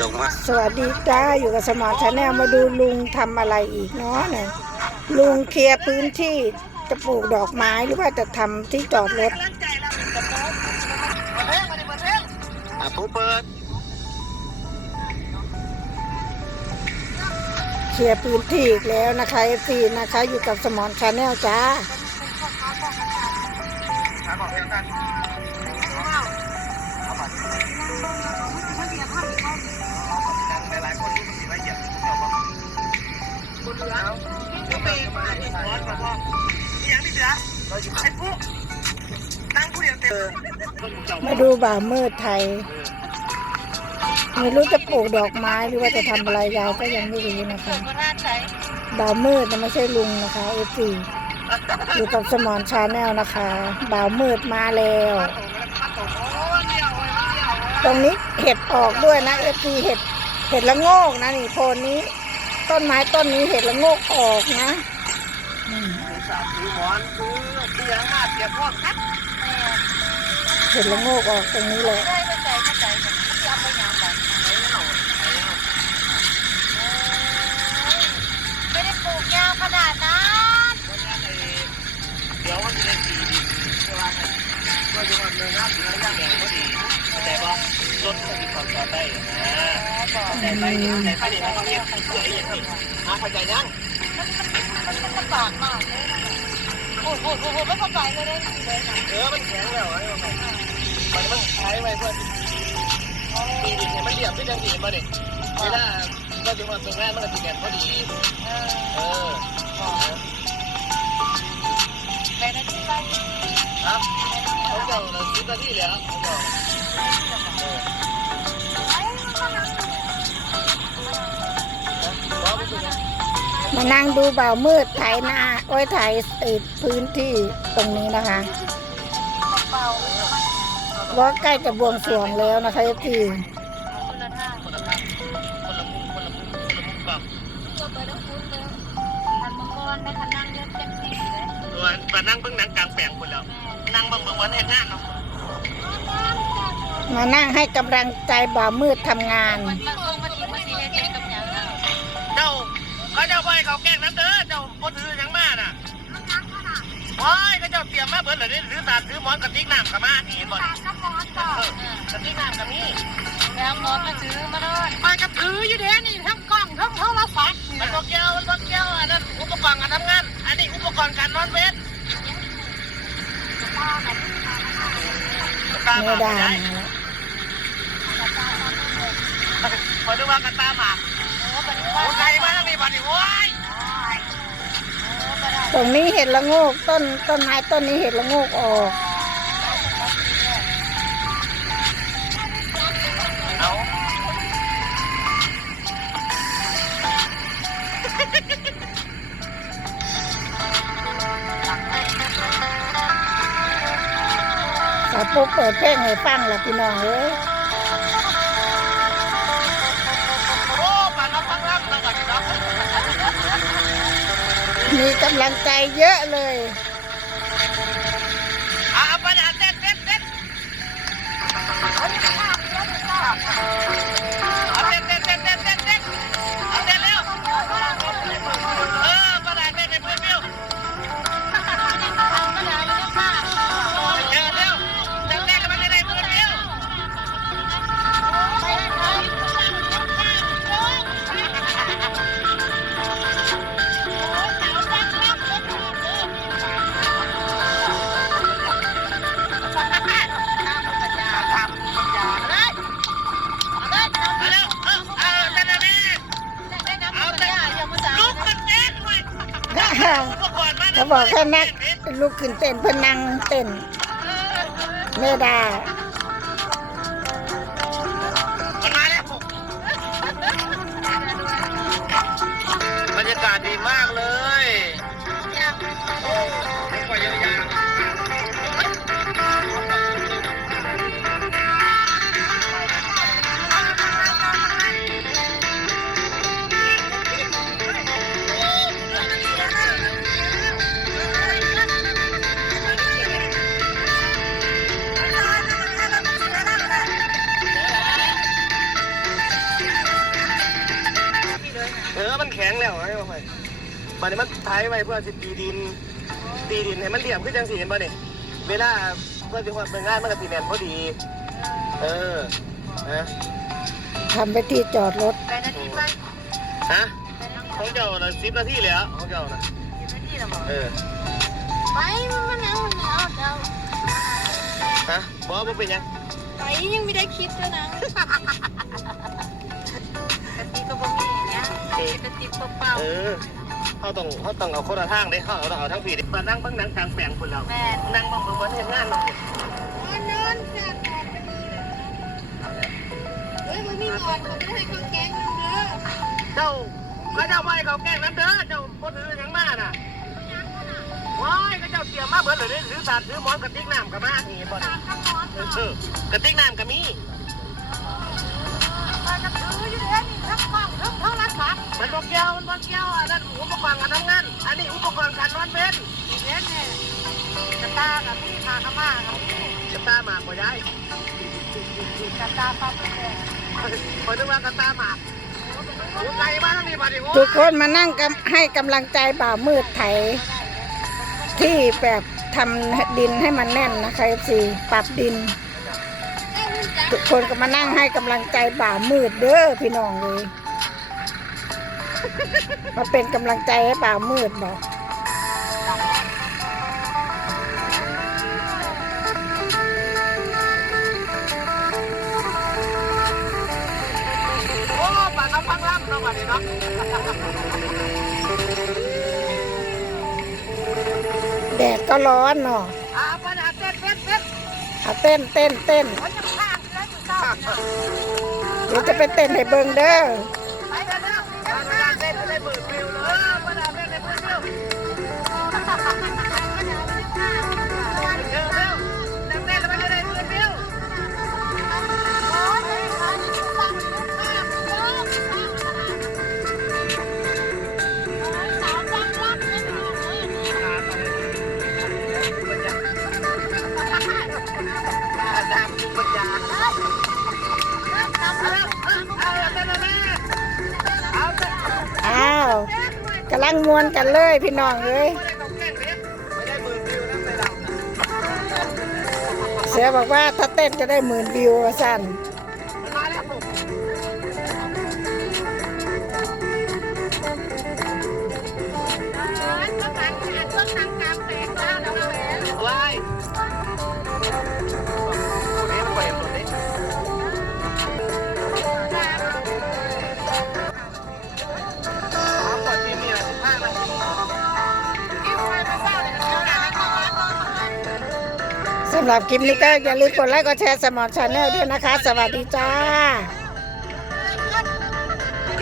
ดอกไม้สวัสดีจ้าอยู่กับสมอชาแนลมาดูลุงทำอะไรอีกเนาะเนี่ยลุงเคลียร์พื้นที่จะปลูกดอกไม้หรือว่าจะทำที่จอดรถอะผู้เปิดเคลียร์พื้นที่อีกแล้วนะคะเอฟีนะคะ อยู่กับสมอนชาแนลจ้าถามบอกเพียงท่าน มาดูบ่าวมืดไทย ไม่รู้จะปลูกดอกไม้หรือว่าจะทำอะไรยายก็ยังไม่รู้นะคะบ่าวมืดนะไม่ใช่ลุงนะคะเอฟีอยู่กับสมอนชาแนลนะคะบ่าวมืดมาแล้ว ตรงนี้เห็ดออกด้วยนะเอฟีเห็ดเห็ดละโงกนะนี่โพนนี้ ต้นไม้ต้นนี้เห็ดละโงกออกนะ สาถือหมอนคือเตียงมาเตียงพวกคัดเห็ดละโงกออกตรงนี้เลยไม่ได้ปลูกยาวขนาดนั้นเดี๋ยวมันจะได้สีดีเวลาก็จะมันเนื้อเนื้อย่างแดงก็ดีแต่บ่รถก็มีความต่อได้นะแต่ไปแต่ไปเนี่ยต้องเรียกเพื่อไอ้อย่างนี้มาเข้าใจยัง มันลำบากมากเลยโอ้โหโอ้โหไม่เข้าใจเลยเลยเลยนะเออมันแข็งแล้วไอ้มันมันมันใช้ไว้เพื่อปีดิเนี่ยมันเรียบไม่ได้ดีมาดิเวลาก็จะมาตรงนั้นมันก็ติดกันพอดีเออเออไปในที่ไปครับเขาเจ้าสิบนาทีแล้วเขาเจ้าเออบอกไปดูนะ มานั่งดูเบามืดไถนาโอ้ยไถพื้นที่ตรงนี้นะคะว่าใกล้จะบวงสรวงแล้วนะคะเอฟีคนละท่าคนละข้างคนละมุมคนละมุมคนละมุมกับตัวเปิดต้องคุ้นเลยทันมังกรได้คันนั่งเยอะเต็มที่เลยตัวมานั่งเบิ่งหนังกลางแปลงคนแล้ว นั่งเบิ่งเบิ่งวันเฮ็ดงานเนาะมานั่งให้กำลังใจบ่าวมืดทำงาน เขาเจ้าไปเขาแกล้งน้ำเด้อเจ้าบ่ถือหยังมาน่ะโอ้ยเขาเจ้าเตรียมมาเบิดเลยนี่ถือตาถือหมอนกระติกน้ำกับมานี่เห็นบ่นี่น้ำร้อนก่อนเออกระติกน้ำกับนี่แล้วร้อนมาซื้อมาด้วยไปกับถืออยู่เด้นี่ทั้งกล้องทั้งโทรศัพท์มันบ่เกี่ยวมันบ่เกี่ยวอันนั้นอุปกรณ์การทำงาน อันนี้อุปกรณ์การนอนเวทตาหไม่มากได้ไม่ได้มาแล้วขอดูว่ากระตาหมาก ตรงนี้เห็ดละโงกต้นต้นไม้ต้นนี้เห็ดละโงกออกเอาสาวปุ๊บเปิดเพลงให้ฟังละพี่น้องเอ้ย มีกำลังใจเยอะเลยเอาเอาไปนะเต้นเต้นเต้น บอกให้นักลุกขึ้นเต้นพนังเต้นเมด้มั แข็งแล้วไอ้บ่อยบัดนี้มันไถไว้เพื่อสิตีดิน ตีดินให้มันเรียบขึ้นจังสีเห็นบ่นี่เวลาเพื่อสิว่าเป็นงานมันก็สิแน่นพอดี เออนะทำไปที่จอดรถ ไปนาทีไปฮะของเจ้าน่ะสิบนาทีแล้วของเจ้าน่ะนาทีละบอกเออไปมันมันเอามันเอาเจ้าฮะบ่บ่เป็นหยังไปยังไม่ได้คิดด้วยนะกะทิก็บ่มี เนี่ยกะทิเปล่าเออเขาต้องเขาต้องเอาคนละทางเด้เขาเอาเอาทั้งผีเด้มานั่งเบิ่งหนังกลางแปลงคนเราๆแม่นั่งเบิ่งเบิ่งเบิ่งเห็นงานเนาะมันนอนแค่นอนพอดีเลยเฮ้ยมันมีนอนเขาไม่ให้เขาแกงนึงเด้อเจ้าเขาเจ้าไว้เขาแกล้งน้ำเด้อเจ้าบ่ถือหยังมาน่ะว้ายเขาเจ้าเตรียมมาเบิดเลยเด้ถือสาดถือหมอนกระติกน้ำกับมานี่บ่นี่เออกระติกน้ำก็มี กี่ยวมันบ่เกี่ยวอันนั้นอุปกรณ์การทำงานอันนี้อุปกรณ์การนอนเป็นเวนเนี่ยกระตากับพี่พาขม่ากับพี่กระตาหมากบ่ย้กระตาปั๊บเลยคอยนึกว่ากระตาหมากทุกคนมานั่งกำให้กำลังใจบ่าวมืดไถ ที่แบบทำดินให้มันแน่นนะคะสีปรับดิน ทุกคนก็มานั่งให้กำลังใจบ่าวมืดเด้อพี่น้องเลย มาเป็นกำลังใจให้บ่าวมืดบอกโอ้ปากน้ำพังล่ำเนาะบัดนี้เนาะแดดก็ร้อนเนาะอาปัญหาเต้นเต้นเต้นเอาเต้นเต้นเต้น มันจะข้างแล้วอยู่เศร้าเดี๋ยวจะไปเต้นให้เบิ่งเด้อำลังมวนกันเลยพี่น้องเอ้ยเสือบอกว่าถ้าเต้นจะได้หมื่นวิวว่าสั้น สำหรับคลิปนี้ก็อย่าลืมกดไลค์กดแชร์สมอนชาแนลด้วยนะคะ สวัสดีจ้า